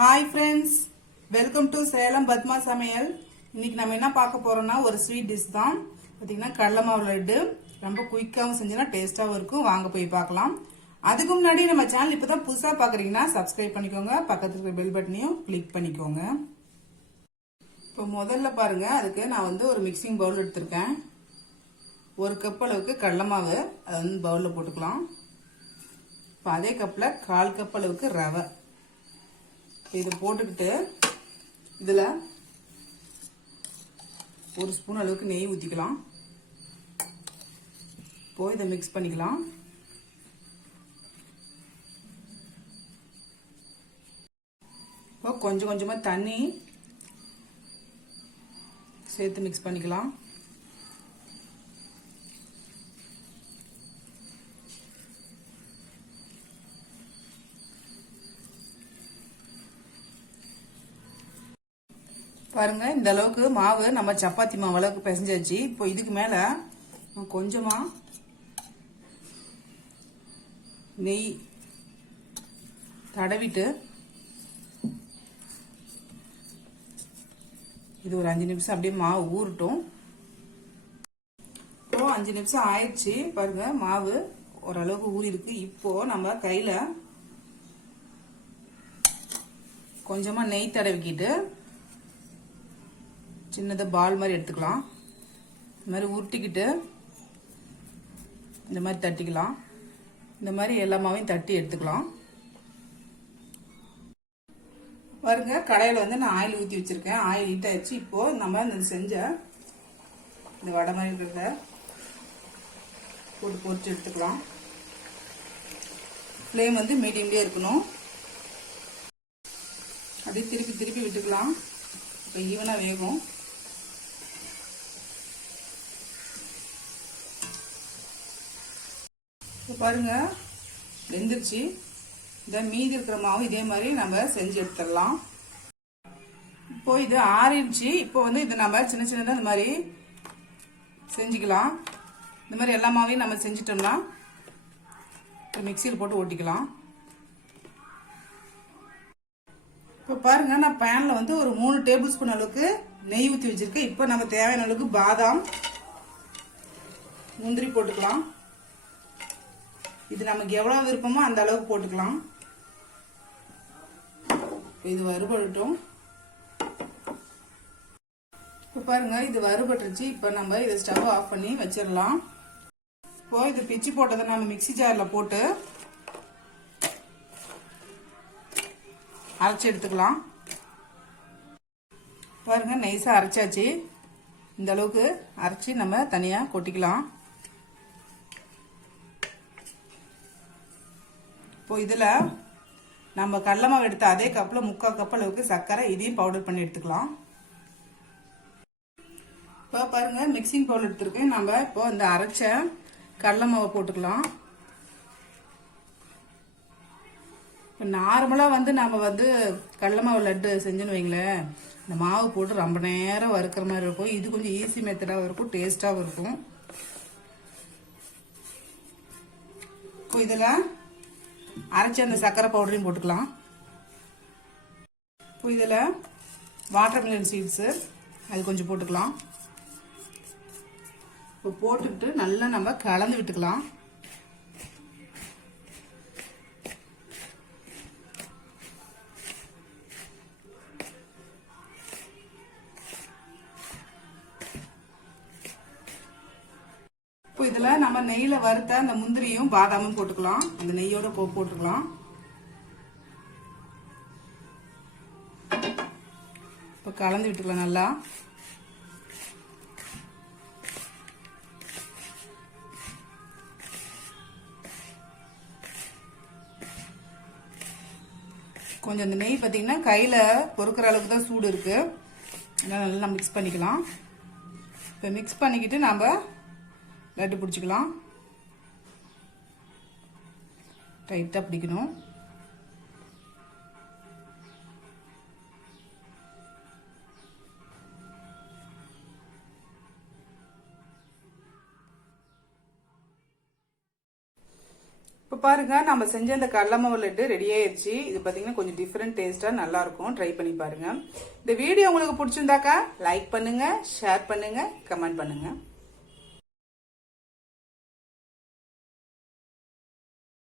Hi friends, welcome to Salem Padma Samayal. இன்னைக்கு நம்ம என்ன பார்க்க போறோம்னா ஒரு ஸ்வீட் டிஷ் தான். பாத்தீங்கன்னா கடலை மாவு லட்டு ரொம்ப குயிக்காவும் செஞ்சனா டேஸ்டாவும் இருக்கும். வாங்க போய் பார்க்கலாம். அதுக்கு முன்னாடி நம்ம சேனல் இப்பதான் புதுசா பாக்குறீங்கன்னா சப்ஸ்கிரைப் பண்ணிக்கோங்க. பக்கத்துல இருக்க பெல் பட்டனையும் கிளிக் பண்ணிக்கோங்க. இப்போ முதல்ல பாருங்க அதுக்கு நான் வந்து ஒரு மிக்சிங் பவுல் எடுத்திருக்கேன். ஒரு கப் அளவுக்கு கடலை மாவு அதை வந்து பவுல்ல போட்டுக்கலாம். இப்போ அதே கப்ல 1/4 கப் அளவுக்கு ரவை இதை போட்டுக்கிட்டு இதுல ஒரு ஸ்பூன் அளவுக்கு நெய் ஊத்திக்கலாம். இப்போ இதை மிக்ஸ் பண்ணிக்கலாம். இப்போ கொஞ்சம் கொஞ்சமா தண்ணி சேர்த்து மிக்ஸ் பண்ணிக்கலாம். பாருங்க இந்த அளவுக்கு மாவு நம்ம சப்பாத்தி மாவு அளவுக்கு பிசைஞ்சாச்சு. இப்போ இதுக்கு மேல கொஞ்சமா நெய் தடவிட்டு இது ஒரு 5 நிமிஷம் அப்படியே மாவு ஊறட்டும். இப்போ 5 நிமிஷம் ஆயிடுச்சு. பாருங்க மாவு ஓரளவுக்கு ஊறி இருக்கு. இப்போ நம்ம கையில கொஞ்சமா நெய் தடவிக்கிட்டு சின்னதா பால் மாதிரி எடுத்துக்கலாம். இந்த மாதிரி உருட்டிக்கிட்டு இந்த மாதிரி தட்டிக்கலாம். இந்த மாதிரி எல்லா மாவையும் தட்டி எடுத்துக்கலாம். பாருங்க கடையில வந்து நான் ஆயில் ஊற்றி வச்சிருக்கேன். ஆயில் ஹீட் ஆயிடுச்சு. இப்போ நம்ம இந்த செஞ்ச இந்த வடை மாதிரி இருக்கிறத போட்டு பொரிச்சு எடுத்துக்கலாம். ஃப்ளேம் வந்து மீடியம்லேயே இருக்கணும். அப்படியே திருப்பி திருப்பி விட்டுக்கலாம். இப்போ ஈவனா வேகும். பாருங்க வெந்துருச்சு. இந்த மீதி இருக்கிற மாவு இதே மாதிரி நம்ம செஞ்சு எடுத்துடலாம். இப்போ இது ஆறிடுச்சு. இப்போ வந்து இது நம்ம சின்ன சின்னதா இந்த மாதிரி செஞ்சுக்கலாம். இந்த மாதிரி எல்லா மாவையும் நம்ம செஞ்சிட்டோம்னா மிக்சியில் போட்டு ஓட்டிக்கலாம். இப்போ பாருங்க நான் பேன்ல வந்து ஒரு 3 டேபிள் ஸ்பூன் அளவுக்கு நெய் ஊற்றி வச்சிருக்கேன். இப்போ நம்ம தேவையான அளவுக்கு பாதாம் முந்திரி போட்டுக்கலாம். இது நமக்கு எவ்வளவு விருப்பமோ அந்த அளவுக்கு போட்டுக்கலாம். இது வறுபடட்டும். இப்ப பாருங்க இது வறுபட்டுருச்சு. இப்ப நம்ம இதை ஸ்டவ் ஆஃப் பண்ணி வச்சிடலாம். இப்போ இது பிச்சு போட்டதை நம்ம மிக்ஸி ஜார்ல போட்டு அரைச்சி எடுத்துக்கலாம். பாருங்க நைஸா அரைச்சாச்சு. இந்த அளவுக்கு அரைச்சி நம்ம தனியா கொட்டிக்கலாம். இப்போ இதுல நம்ம கடலை மாவு எடுத்த அதே கப்ல 3/4 கப் அளவுக்கு சர்க்கரை இதையும் பவுடர் பண்ணி எடுத்துக்கலாம். இப்போ பாருங்க மிக்சிங் பவுல் எடுத்திருக்கேன். நம்ம இப்போ இந்த அரைச்ச கடலை மாவை போட்டுக்கலாம். இப்போ நார்மலா வந்து நம்ம வந்து கடலை மாவு லட்டு செஞ்சுன்னு வைங்களேன், இந்த மாவு போட்டு ரொம்ப நேரம் வறுக்கிற மாதிரி இருக்கும். இது கொஞ்சம் ஈஸி மெத்தடாகவும் இருக்கும், டேஸ்டாகவும் இருக்கும். இப்போ இதுல அரைச்சி அந்த சர்க்கரை பவுடரையும் போட்டுக்கலாம். இப்போ இதில் வாட்டர்மெலன் சீட்ஸு அது கொஞ்சம் போட்டுக்கலாம். இப்போ போட்டுக்கிட்டு நல்லா நம்ம கலந்து விட்டுக்கலாம். இப்போ இதுல நம்ம நெய்யில வறுத்த அந்த முந்திரியும் பாதாமும் போட்டுக்கலாம். அந்த நெய்யோட போட்டுக்கலாம். இப்போ கலந்து விட்டுக்கலாம் நல்லா. கொஞ்சம் அந்த நெய் பார்த்தீங்கன்னா கையில பொறுக்கிற அளவுக்கு தான் சூடு இருக்கு. நல்லா மிக்ஸ் பண்ணிக்கலாம். இப்போ மிக்ஸ் பண்ணிக்கிட்டு நம்ம லட்டு பிடிச்சிக்கலாம். டைட்டா பிடிக்கணும். இப்போ இப்போ பாருங்க நம்ம செஞ்ச இந்த கடலை மாவு லட்டு ரெடி ஆயிடுச்சு. இது பார்த்தீங்கன்னா கொஞ்சம் டிஃப்ரெண்ட் டேஸ்டா நல்லா இருக்கும். ட்ரை பண்ணி பாருங்க. இந்த வீடியோ உங்களுக்கு பிடிச்சிருந்தாக்கா லைக் பண்ணுங்க, ஷேர் பண்ணுங்க, கமெண்ட் பண்ணுங்க.